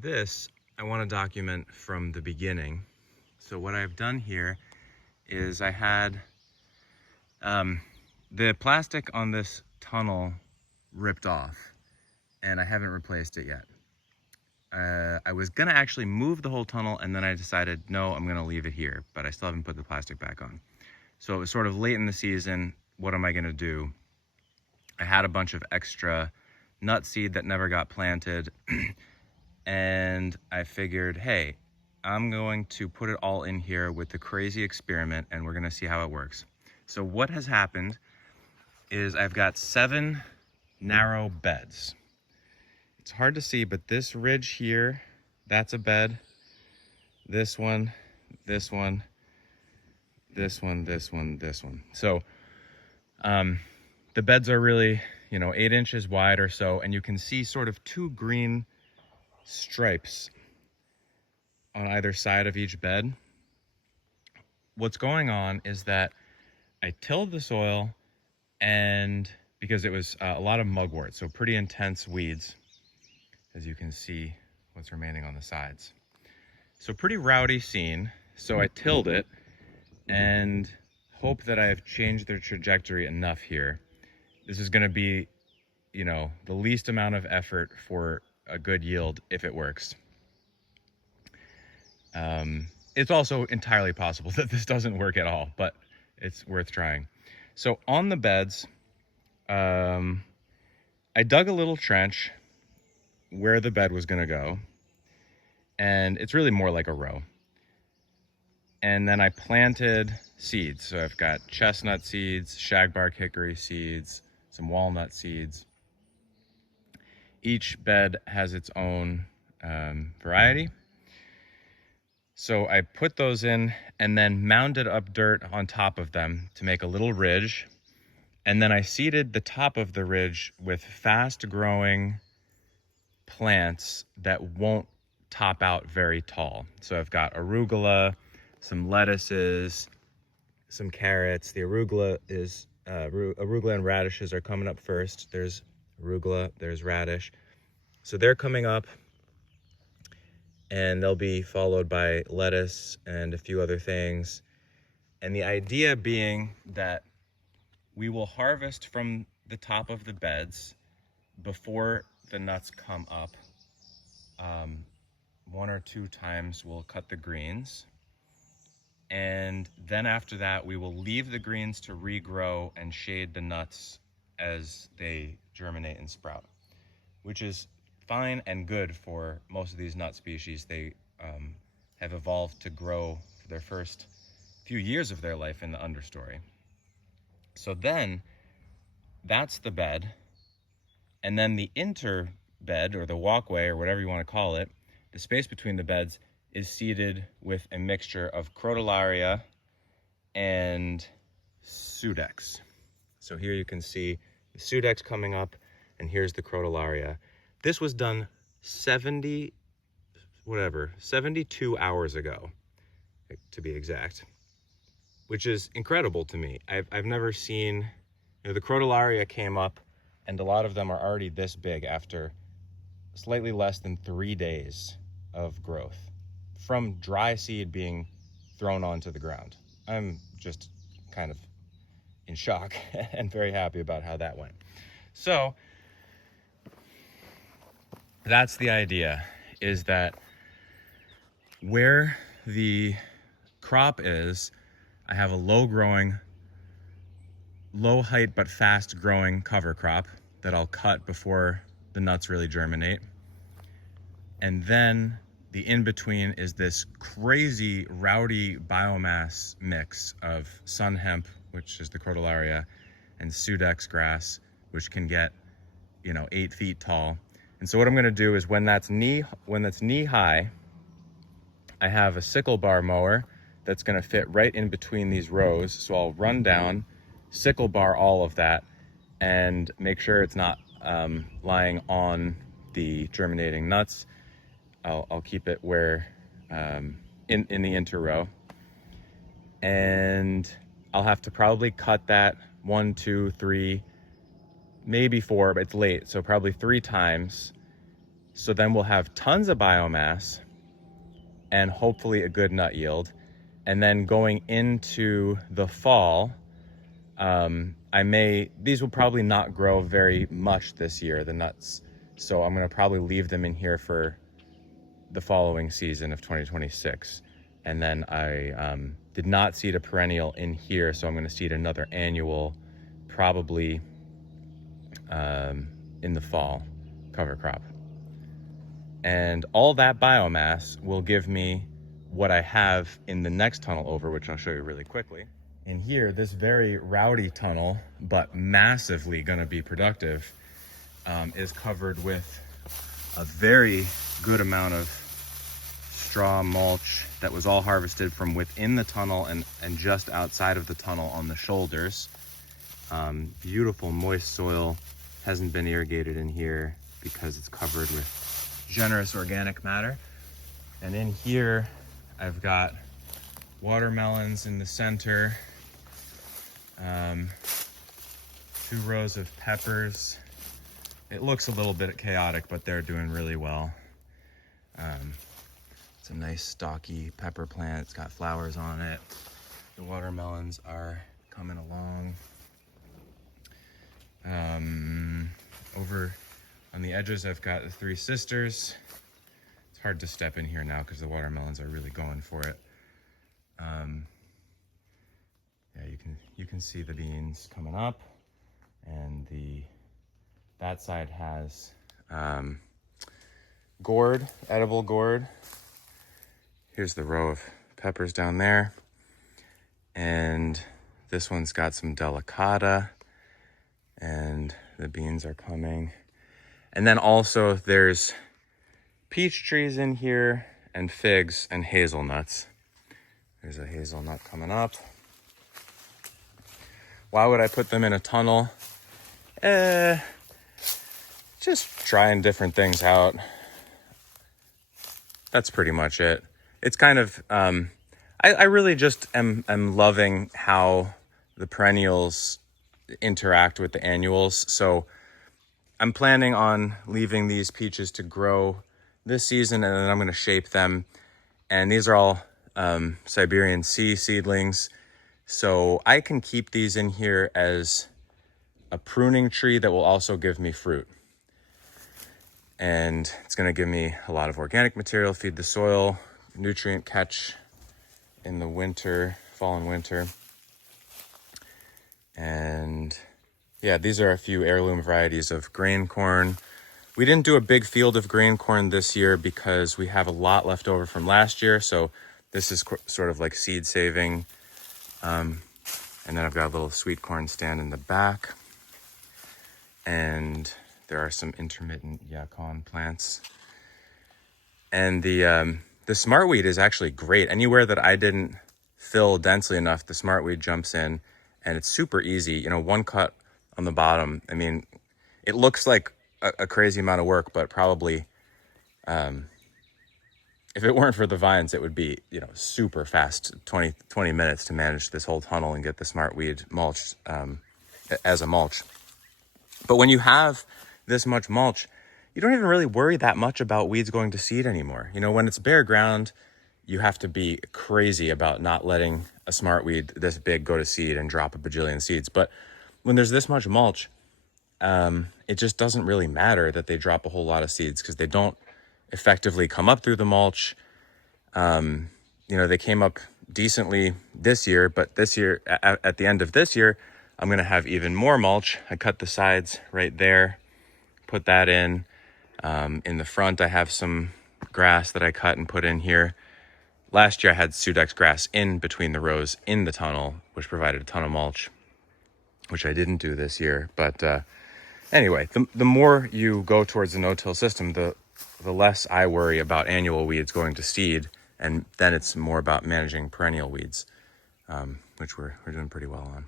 This I want to document from the beginning. So what I've done here is I had the plastic on this tunnel ripped off, and I haven't replaced it yet. I was gonna actually move the whole tunnel, and then I decided, no, I'm gonna leave it here, but I still haven't put the plastic back on. So it was sort of late in the season. What am I gonna do? I had a bunch of extra nut seed that never got planted, and I figured, hey, I'm going to put it all in here with the crazy experiment, and we're gonna see how it works. So what has happened is I've got 7 narrow beds. It's hard to see, but this ridge here, that's a bed. This one, this one, this one, this one, this one. So the beds are really, 8 inches wide or so, and you can see sort of 2 green stripes on either side of each bed. What's going on is that I tilled the soil, and because it was a lot of mugwort, so pretty intense weeds, as you can see what's remaining on the sides. So pretty rowdy scene. So I tilled it and hope that I have changed their trajectory enough here. This is gonna be, the least amount of effort for a good yield if it works. It's also entirely possible that this doesn't work at all, but it's worth trying. So on the beds, I dug a little trench where the bed was gonna go, and it's really more like a row. And then I planted seeds. So I've got chestnut seeds, shagbark hickory seeds, some walnut seeds. Each bed has its own variety. So I put those in and then mounded up dirt on top of them to make a little ridge. And then I seeded the top of the ridge with fast growing plants that won't top out very tall. So I've got arugula, some lettuces, some carrots. The arugula and radishes are coming up first. There's arugula, there's radish. So they're coming up, and they'll be followed by lettuce and a few other things. And the idea being that we will harvest from the top of the beds before the nuts come up. 1 or 2 times we'll cut the greens, and then after that we will leave the greens to regrow and shade the nuts as they germinate and sprout, which is fine and good for most of these nut species. They have evolved to grow for their first few years of their life in the understory. So then that's the bed. And then the interbed, or the walkway, or whatever you want to call it, the space between the beds, is seeded with a mixture of crotalaria and sudex. So here you can see the sudex coming up, and here's the crotalaria. This was done 72 hours ago, to be exact, which is incredible to me. I've never seen, the crotalaria came up, and a lot of them are already this big after slightly less than 3 days of growth from dry seed being thrown onto the ground. I'm just kind of in shock and very happy about how that went. So that's the idea, is that where the crop is, I have a low height but fast growing cover crop that I'll cut before the nuts really germinate. And then the in-between is this crazy rowdy biomass mix of sun hemp, which is the crotalaria, and sudex grass, which can get 8 feet tall. And so what I'm going to do is when that's knee high, I have a sickle bar mower that's going to fit right in between these rows. So I'll run down, sickle bar all of that, and make sure it's not lying on the germinating nuts. I'll keep it where in the inter row, and I'll have to probably cut that 1, 2, 3, maybe 4, but it's late, so probably 3 times, So then we'll have tons of biomass and hopefully a good nut yield. And then going into the fall, these will probably not grow very much this year, the nuts. So I'm gonna probably leave them in here for the following season of 2026. And then I did not seed a perennial in here, so I'm gonna seed another annual, probably in the fall, cover crop. And all that biomass will give me what I have in the next tunnel over, which I'll show you really quickly. In here, this very rowdy tunnel, but massively gonna be productive, is covered with a very good amount of straw mulch that was all harvested from within the tunnel and just outside of the tunnel on the shoulders. Beautiful moist soil, hasn't been irrigated in here because it's covered with generous organic matter. And in here, I've got watermelons in the center, 2 rows of peppers. It looks a little bit chaotic, but they're doing really well. It's a nice stocky pepper plant. It's got flowers on it. The watermelons are coming along. Over on the edges, I've got the 3 sisters. It's hard to step in here now because the watermelons are really going for it. Yeah, you can see the beans coming up, and that side has gourd, edible gourd. Here's the row of peppers down there, and this one's got some delicata, and the beans are coming. And then also there's peach trees in here and figs and hazelnuts. There's a hazelnut coming up. Why would I put them in a tunnel? Just trying different things out. That's pretty much it. It's kind of, I really just am loving how the perennials interact with the annuals. So I'm planning on leaving these peaches to grow this season, and then I'm gonna shape them. And these are all Siberian sea seedlings. So I can keep these in here as a pruning tree that will also give me fruit. And it's gonna give me a lot of organic material, feed the soil, nutrient catch in the winter, fall and winter. And yeah, these are a few heirloom varieties of grain corn. We didn't do a big field of grain corn this year because we have a lot left over from last year. So this is sort of like seed saving. And then I've got a little sweet corn stand in the back. And there are some intermittent yacon plants. And the smartweed is actually great. Anywhere that I didn't fill densely enough, the smartweed jumps in, and it's super easy. You know, 1 cut on the bottom. I mean, it looks like a crazy amount of work, but probably, if it weren't for the vines, it would be, you know, super fast, 20 minutes to manage this whole tunnel and get the smartweed mulched as a mulch. But when you have this much mulch, you don't even really worry that much about weeds going to seed anymore. You know, when it's bare ground, you have to be crazy about not letting a smartweed this big go to seed and drop a bajillion seeds. But when there's this much mulch, it just doesn't really matter that they drop a whole lot of seeds because they don't effectively come up through the mulch. You know, they came up decently this year, but this year, at the end of this year, I'm going to have even more mulch. I cut the sides right there, put that in. In the front, I have some grass that I cut and put in here. Last year, I had Sudex grass in between the rows in the tunnel, which provided a ton of mulch, which I didn't do this year. But anyway, the more you go towards the no-till system, the less I worry about annual weeds going to seed, and then it's more about managing perennial weeds, which we're doing pretty well on.